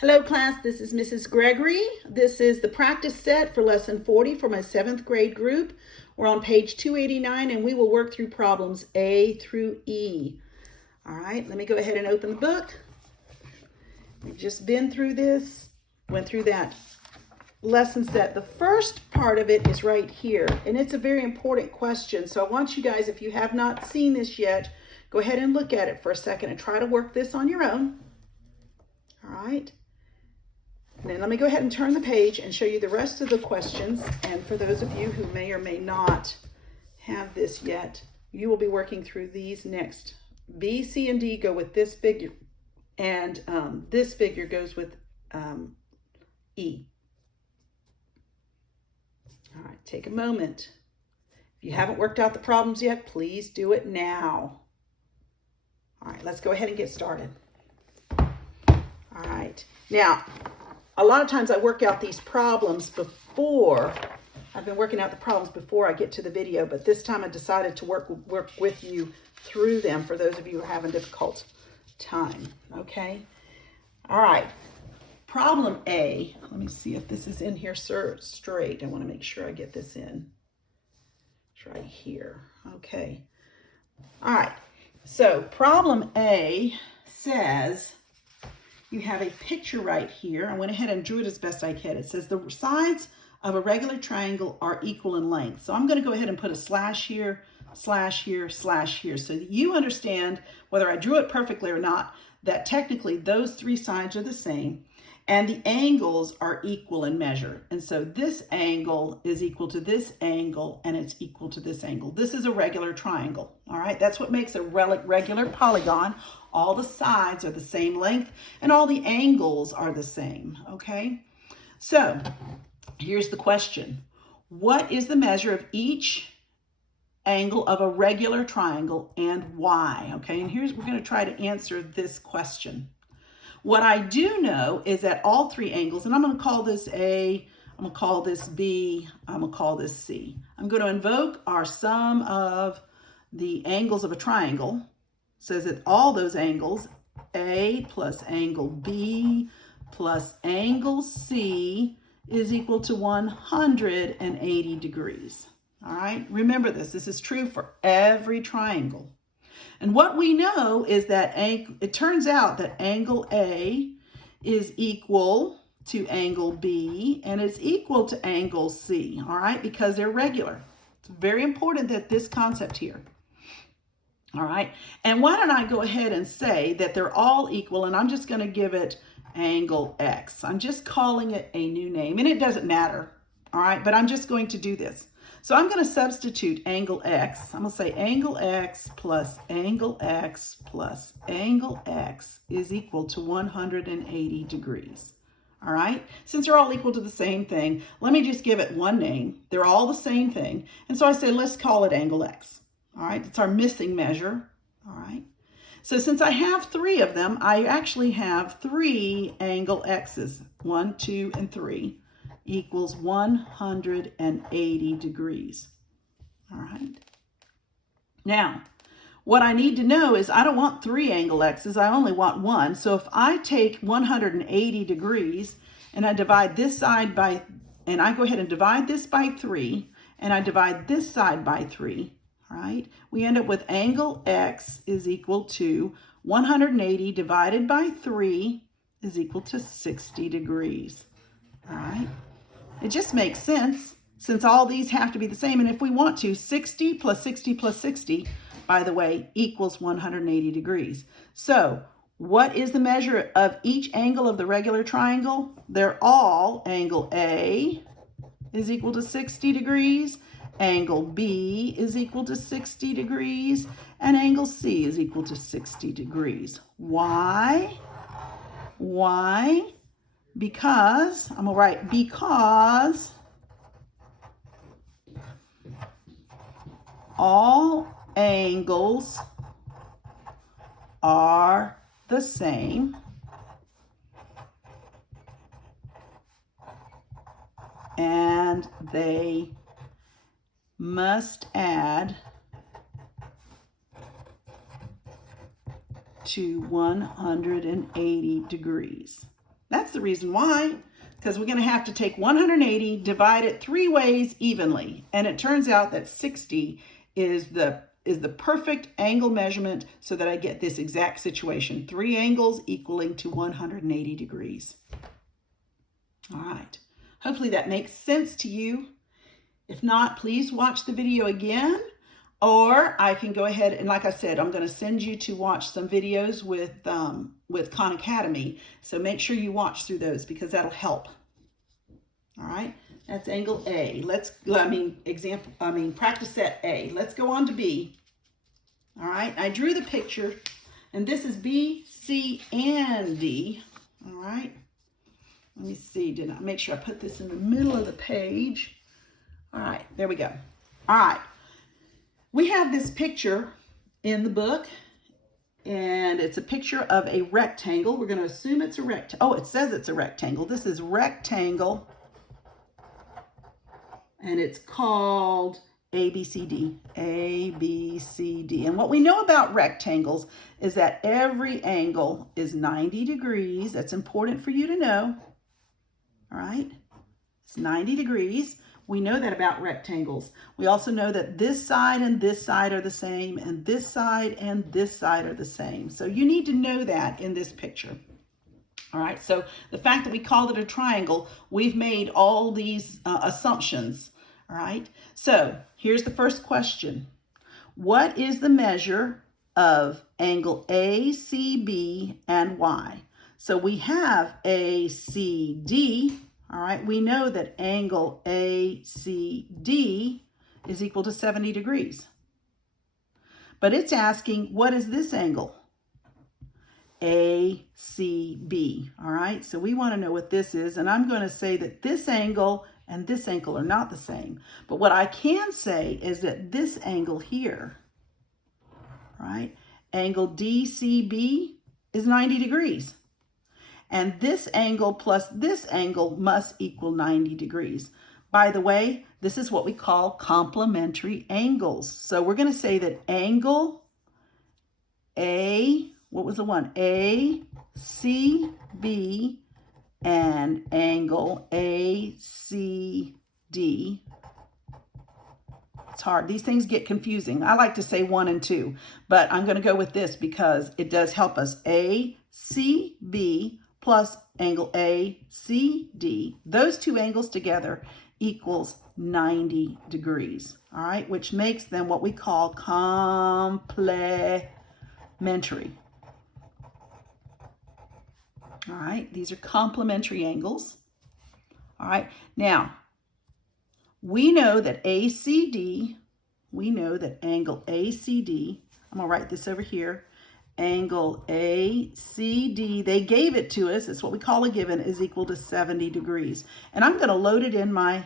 Hello class, this is Mrs. Gregory. This is the practice set for lesson 40 for my 7th grade group. We're on page 289 and we will work through problems A through E. All right, let me go ahead and open the book. We've just been through this, went through that lesson set. The first part of it is right here, and it's a very important question. So I want you guys, if you have not seen this yet, go ahead and look at it for a second and try to work this on your own. All right. And then let me go ahead and turn the page and show you the rest of the questions. And for those of you who may or may not have this yet, you will be working through these next. B, C, and D go with this figure, and this figure goes with E. All right, take a moment. If you haven't worked out the problems yet, please do it now. All right, let's go ahead and get started. All right, now, a lot of times I work out these problems before, I've been working out the problems before I get to the video, but this time I decided to work with you through them for those of you who are having a difficult time, okay? All right, problem A. Let me see if this is in here straight. I want to make sure I get this in. It's right here, okay. All right, so problem A says, you have a picture right here. I went ahead and drew it as best I could. It says the sides of a regular triangle are equal in length. So I'm going to go ahead and put a slash here, slash here, slash here, so that you understand, whether I drew it perfectly or not, that technically those three sides are the same and the angles are equal in measure. And so this angle is equal to this angle and it's equal to this angle. This is a regular triangle. All right, that's what makes a regular polygon. All the sides are the same length and all the angles are the same, okay? So here's the question. What is the measure of each angle of a regular triangle and why? Okay, and we're going to try to answer this question. What I do know is that all three angles, and I'm going to call this A, I'm going to call this B, I'm going to call this C. I'm going to invoke our sum of the angles of a triangle. It says that all those angles, A plus angle B plus angle C, is equal to 180 degrees. All right, remember this. This is true for every triangle. And what we know is that it turns out that angle A is equal to angle B and it's equal to angle C, all right, because they're regular. It's very important that this concept here. All right, and why don't I go ahead and say that they're all equal, and I'm just going to give it angle X. I'm just calling it a new name, and it doesn't matter, all right, but I'm just going to do this. So I'm going to substitute angle X. I'm going to say angle X plus angle X plus angle X is equal to 180 degrees. All right, since they're all equal to the same thing, let me just give it one name. They're all the same thing, and so I say let's call it angle X. All right, it's our missing measure. All right, so since I have three of them, I actually have three angle X's, 1, 2, and 3, equals 180 degrees. All right, now what I need to know is I don't want three angle X's, I only want one. So if I take 180 degrees and I divide this side by, and I go ahead and divide this by 3, and I divide this side by 3, right? We end up with angle X is equal to 180 divided by 3 is equal to 60 degrees. All right. It just makes sense since all these have to be the same. And if we want to, 60 plus 60 plus 60, by the way, equals 180 degrees. So what is the measure of each angle of the regular triangle? They're all angle A is equal to 60 degrees. Angle B is equal to 60 degrees, and angle C is equal to 60 degrees. Why? Why? Because, I'm going to write because all angles are the same and they must add to 180 degrees. That's the reason why, because we're going to have to take 180, divide it 3 ways evenly. And it turns out that 60 is the perfect angle measurement so that I get this exact situation. 3 angles equaling to 180 degrees. All right. Hopefully that makes sense to you. If not, please watch the video again. Or I can go ahead and, like I said, I'm going to send you to watch some videos with Khan Academy. So make sure you watch through those because that'll help. All right, that's angle A. Practice set A. Let's go on to B. All right, I drew the picture, and this is B, C, and D. All right, let me see. Did I make sure I put this in the middle of the page? All right, there we go. All right. We have this picture in the book, and it's a picture of a rectangle. We're going to assume it's a rectangle. Oh, it says it's a rectangle. This is rectangle, and it's called ABCD. ABCD. And what we know about rectangles is that every angle is 90 degrees. That's important for you to know. All right? It's 90 degrees. We know that about rectangles. We also know that this side and this side are the same, and this side and this side are the same. So you need to know that in this picture. All right, so the fact that we called it a triangle, we've made all these assumptions. All right, so here's the first question. What is the measure of angle ACB and Y? So we have ACD. All right, we know that angle ACD is equal to 70 degrees. But it's asking, what is this angle? ACB. All right, so we want to know what this is, and I'm going to say that this angle and this angle are not the same. But what I can say is that this angle here, right, angle DCB is 90 degrees. And this angle plus this angle must equal 90 degrees. By the way, this is what we call complementary angles. So we're going to say that angle A, what was the one? ACB and angle ACD. It's hard. These things get confusing. I like to say 1 and 2, but I'm going to go with this because it does help us. ACB plus angle ACD, those two angles together equals 90 degrees, all right, which makes them what we call complementary. All right, these are complementary angles. All right, now, we know that ACD, we know that angle ACD, I'm going to write this over here, angle ACD, they gave it to us, it's what we call a given, is equal to 70 degrees. And I'm going to load it in my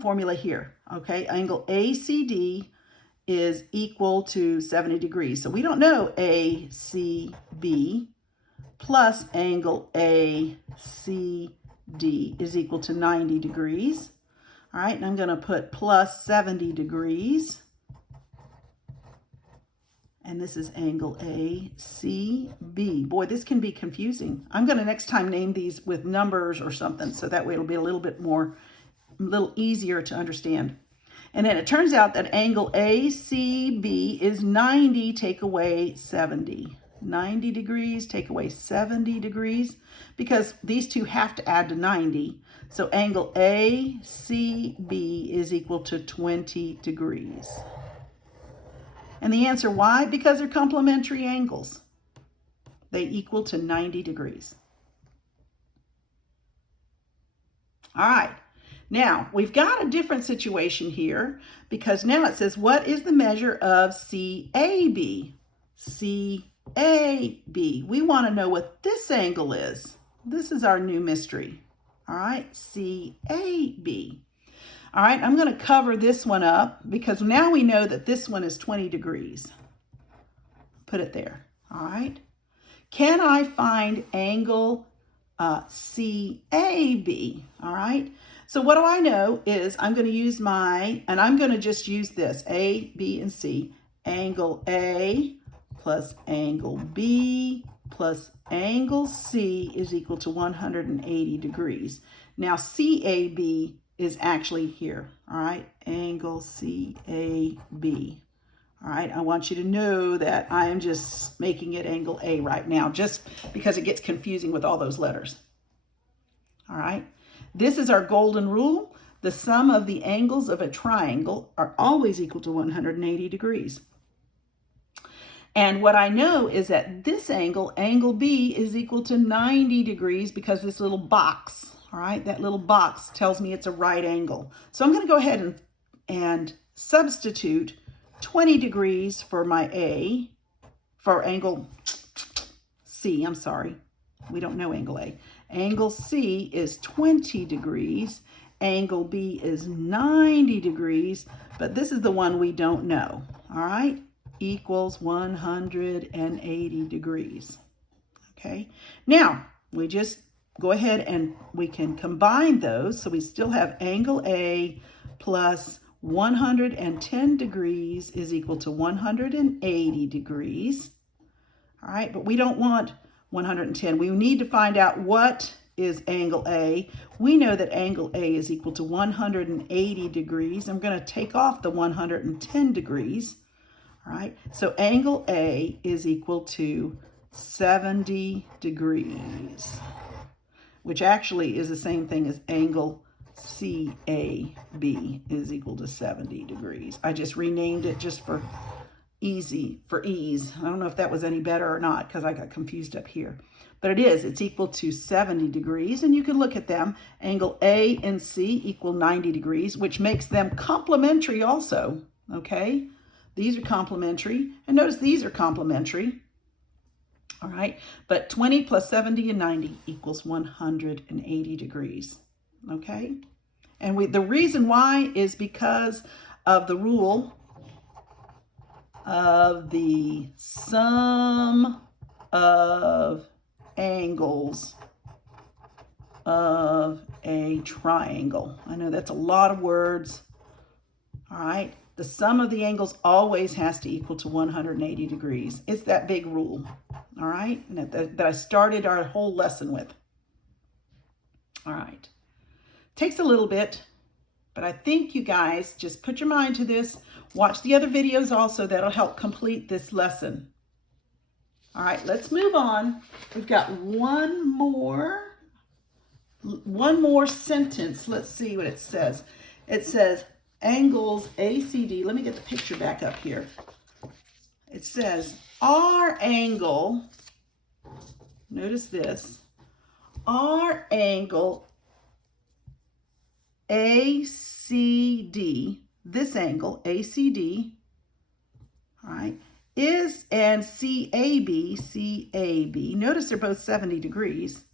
formula here, okay? Angle ACD is equal to 70 degrees. So we don't know ACB plus angle ACD is equal to 90 degrees. All right, and I'm going to put plus 70 degrees. And this is angle ACB. Boy, this can be confusing. I'm going to next time name these with numbers or something, so that way it'll be a little easier to understand. And then it turns out that angle ACB is 90, take away 70. 90 degrees, take away 70 degrees, because these two have to add to 90. So angle ACB is equal to 20 degrees. And the answer, why? Because they're complementary angles. They equal to 90 degrees. All right. Now, we've got a different situation here because now it says, what is the measure of CAB? CAB. We want to know what this angle is. This is our new mystery. All right, CAB. All right, I'm going to cover this one up because now we know that this one is 20 degrees. Put it there. All right. Can I find angle CAB? All right. So what do I know is I'm going to use and I'm going to just use this, A, B, and C. Angle A plus angle B plus angle C is equal to 180 degrees. Now CAB is actually here, all right? Angle CAB. All right, I want you to know that I am just making it angle A right now, just because it gets confusing with all those letters. All right, this is our golden rule. The sum of the angles of a triangle are always equal to 180 degrees. And what I know is that this angle, angle B, is equal to 90 degrees because this little box, all right, that little box tells me it's a right angle. So I'm going to go ahead and substitute 20 degrees for my A, for angle C, I'm sorry. We don't know angle A. Angle C is 20 degrees. Angle B is 90 degrees, but this is the one we don't know, all right? Equals 180 degrees, okay? Now, we just go ahead and we can combine those, so we still have angle A plus 110 degrees is equal to 180 degrees. All right, but we don't want 110. We need to find out what is angle A. We know that angle A is equal to 180 degrees. I'm going to take off the 110 degrees. All right, so angle A is equal to 70 degrees, which actually is the same thing as angle CAB is equal to 70 degrees. I just renamed it just for ease. I don't know if that was any better or not because I got confused up here. But it is. It's equal to 70 degrees, and you can look at them. Angle A and C equal 90 degrees, which makes them complementary also, okay? These are complementary, and notice these are complementary. All right, but 20 plus 70 and 90 equals 180 degrees. Okay, and the reason why is because of the rule of the sum of angles of a triangle. I know that's a lot of words. All right, the sum of the angles always has to equal to 180 degrees. It's that big rule. All right, and that I started our whole lesson with. All right. Takes a little bit, but I think you guys just put your mind to this. Watch the other videos also. That'll help complete this lesson. All right, let's move on. We've got one more sentence. Let's see what it says. It says angles ACD. Let me get the picture back up here. It says our angle, notice this, our angle ACD, this angle ACD, all right, is, and CAB, notice they're both 70 degrees.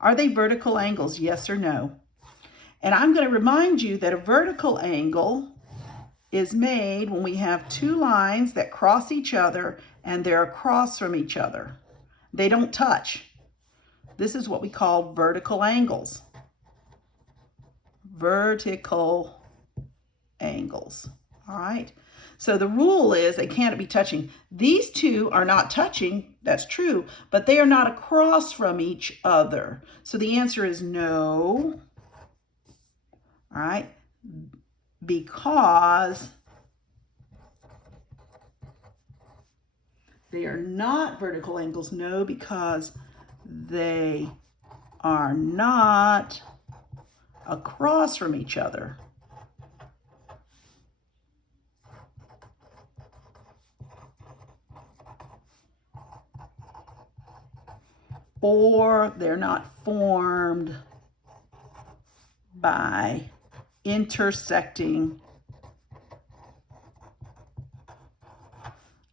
Are they vertical angles, yes or no? And I'm going to remind you that a vertical angle is made when we have two lines that cross each other and they're across from each other. They don't touch. This is what we call vertical angles. Vertical angles. All right. So the rule is they can't be touching. These two are not touching. That's true, but they are not across from each other. So the answer is no. All right. Because they are not vertical angles. No, because they are not across from each other. Or they're not formed by intersecting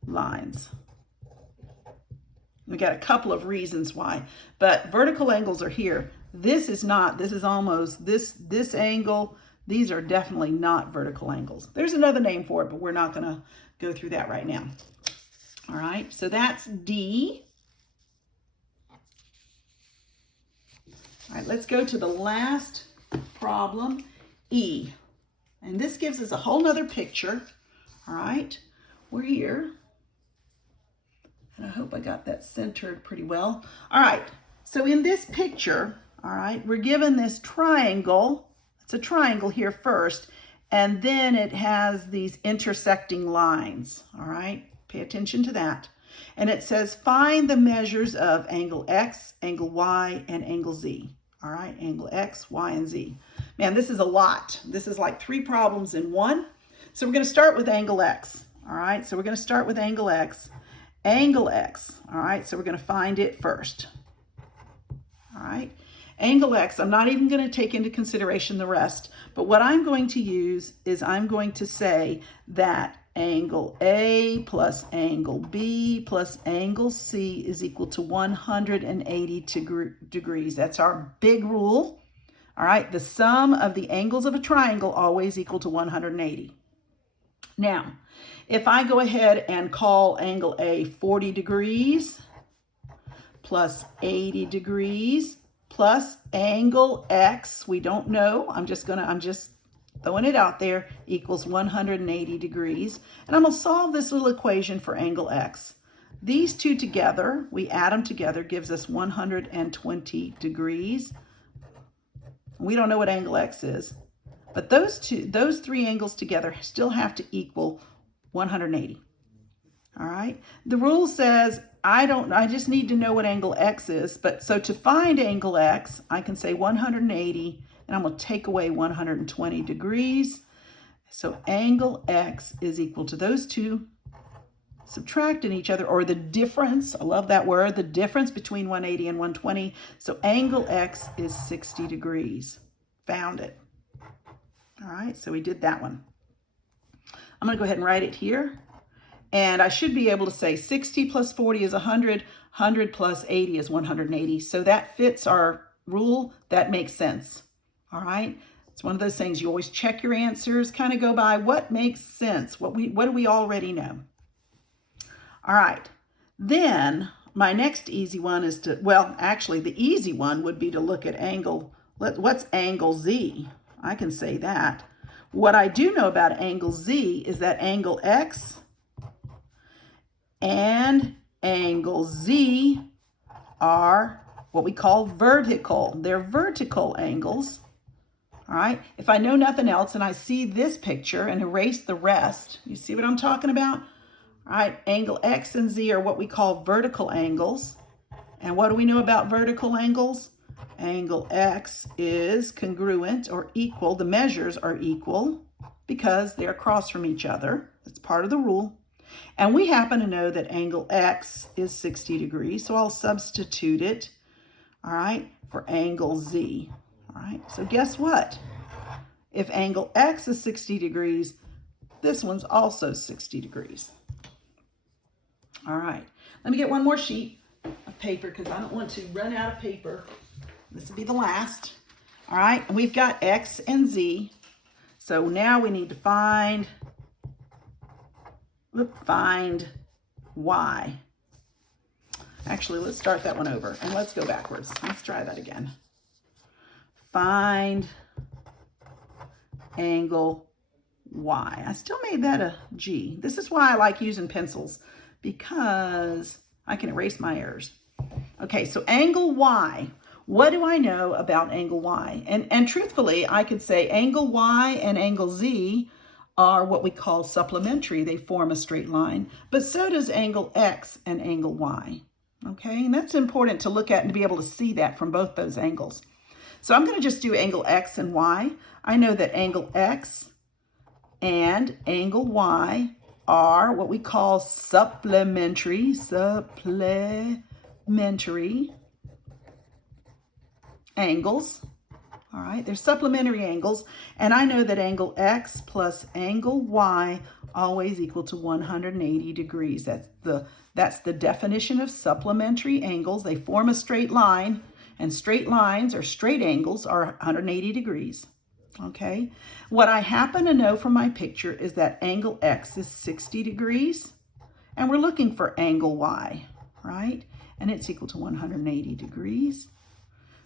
lines. We got a couple of reasons why, but vertical angles are here. This is not, this is almost, this angle, these are definitely not vertical angles. There's another name for it, but we're not going to go through that right now. All right, so that's D. All right, let's go to the last problem, E. And this gives us a whole nother picture. All right, we're here. I hope I got that centered pretty well. All right, so in this picture, all right, we're given this triangle. It's a triangle here first, and then it has these intersecting lines, all right? Pay attention to that. And it says, find the measures of angle X, angle Y, and angle Z. All right, angle X, Y, and Z. Man, this is a lot. This is like 3 problems in one. So we're going to start with angle X. All right, so we're going to start with angle X. Angle X, all right, so we're going to find it first. All right, angle X, I'm not even going to take into consideration the rest, but what I'm going to use is I'm going to say that angle A plus angle B plus angle C is equal to 180 degrees. That's our big rule. All right, the sum of the angles of a triangle always equal to 180. Now, if I go ahead and call angle A 40 degrees plus 80 degrees plus angle X, we don't know, I'm just throwing it out there, equals 180 degrees. And I'm going to solve this little equation for angle X. These two together, we add them together, gives us 120 degrees. We don't know what angle X is, but those 3 angles together still have to equal 180. All right. The rule says I just need to know what angle X is, but so to find angle X, I can say 180, and I'm going to take away 120 degrees. So angle X is equal to those two subtracting each other, or the difference, I love that word, the difference between 180 and 120. So angle X is 60 degrees. Found it. All right, so we did that one. I'm going to go ahead and write it here. And I should be able to say 60 plus 40 is 100, 100 plus 80 is 180. So that fits our rule. That makes sense. All right. It's one of those things you always check your answers, kind of go by what makes sense, what do we already know. All right. Then my next easy one is to, well, actually the easy one would be to look at angle. What's angle Z? I can say that. What I do know about angle Z is that angle X and angle Z are what we call vertical. They're vertical angles. All right. If I know nothing else and I see this picture and erase the rest, you see what I'm talking about? All right. Angle X and Z are what we call vertical angles. And what do we know about vertical angles? Angle X is congruent or equal. The measures are equal because they're across from each other. That's part of the rule. And we happen to know that angle X is 60 degrees, so I'll substitute it, all right, for angle Z. All right, so guess what? If angle X is 60 degrees, this one's also 60 degrees. All right, let me get one more sheet of paper because I don't want to run out of paper. This will be the last. All right, and we've got X and Z. So now we need to find Y. Actually, let's start that one over and let's go backwards. Let's try that again. Find angle Y. I still made that a G. This is why I like using pencils, because I can erase my errors. Okay, so angle Y. What do I know about angle Y? And truthfully, I could say angle Y and angle Z are what we call supplementary. They form a straight line, but so does angle X and angle Y. Okay, and that's important to look at and to be able to see that from both those angles. So I'm going to just do angle X and Y. I know that angle X and angle Y are what we call supplementary angles. All right, they're supplementary angles, and I know that angle X plus angle Y always equal to 180 degrees. That's the definition of supplementary angles. They form a straight line, and straight lines or straight angles are 180 degrees. Okay, what I happen to know from my picture is that angle X is 60 degrees, and we're looking for angle Y, right? And it's equal to 180 degrees.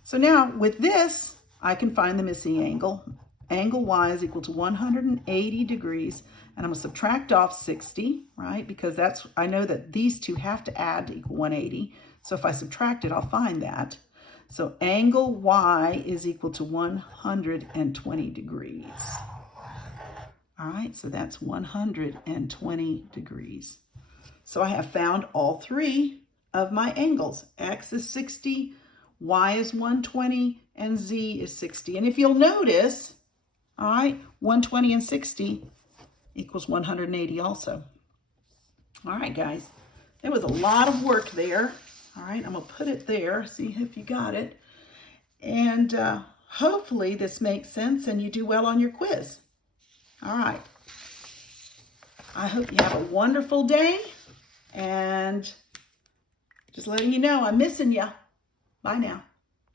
So now with this, I can find the missing angle. angle Y is equal to 180 degrees, and I'm going to subtract off 60, right? Because I know that these two have to add to equal 180. So if I subtract it, I'll find that. So angle Y is equal to 120 degrees. All right, so that's 120 degrees. So I have found all three of my angles. X is 60, Y is 120, and Z is 60. And if you'll notice, all right, 120 and 60 equals 180 also. All right, guys, there was a lot of work there. All right, I'm going to put it there, see if you got it. And hopefully this makes sense and you do well on your quiz. All right. I hope you have a wonderful day. And just letting you know, I'm missing you. Bye now.